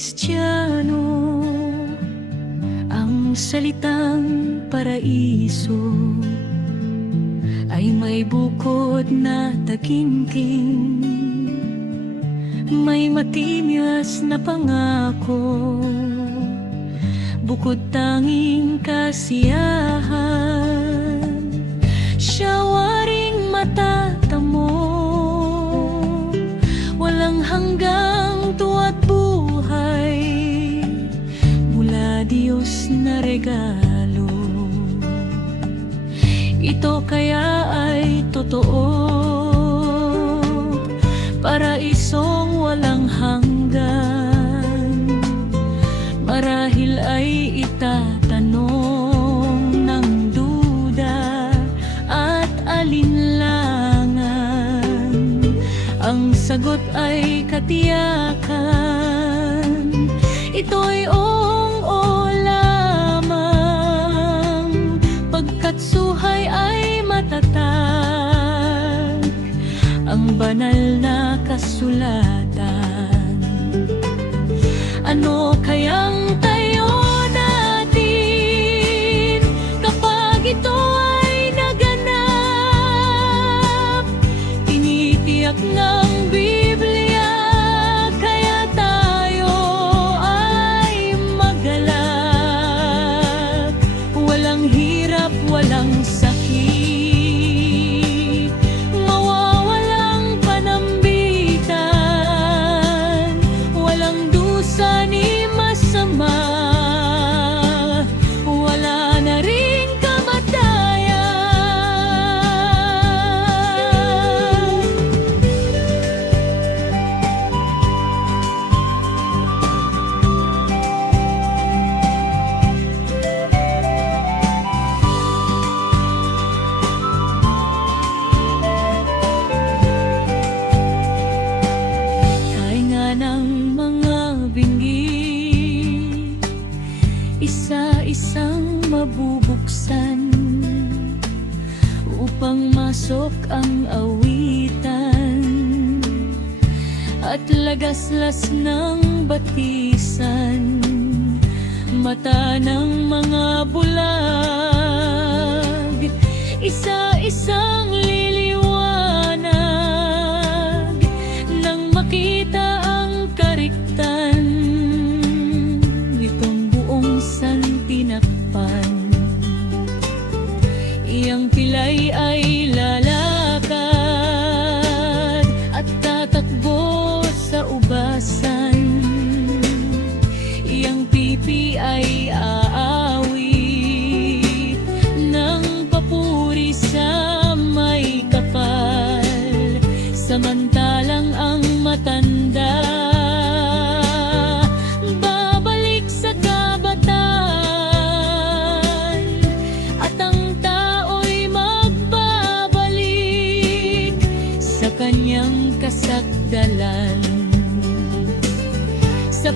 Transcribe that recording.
Kristiyano, ang salitang paraiso ay may bukod na taginting, may matimias na pangako, bukod tanging kasiyahan. Siya waring matatamo, walang hanggang tuwa't buhay, mula Diyos na regalo. Ito kaya ay totoo, paraisong walang hanggan. Marahil ay itatanong ng duda at alinlangan, ang sagot ay katiyakan. Ito'y oo lamang, pagkat suhay ay matatag, ang banal na kasulatan. Ano kayang tayo natin kapag ito ay naganap? Tinitiyak ng Biblia, kaya tayo ay magalak. Walang hirap, walang sakit, mawawalang panambitan, walang dusa ni masama, wala na ring kamatayan. Tainga ng mga bingi, isa-isang mabubuksan, upang masok ang awitan at lagaslas ng batisan. Mata ng mga bulag, isa-isang liliwanag, nang makita ang kariktan, itong buong santinakpan. Iyang pilay ay lalakad at tatakbo sa ubasan, iyang pipi ay aawit ng papuri sa may kapal, samantalang ang matanda babalik sa kabataan, at ang tao'y magbabalik sa kanyang kasakdalan. Sa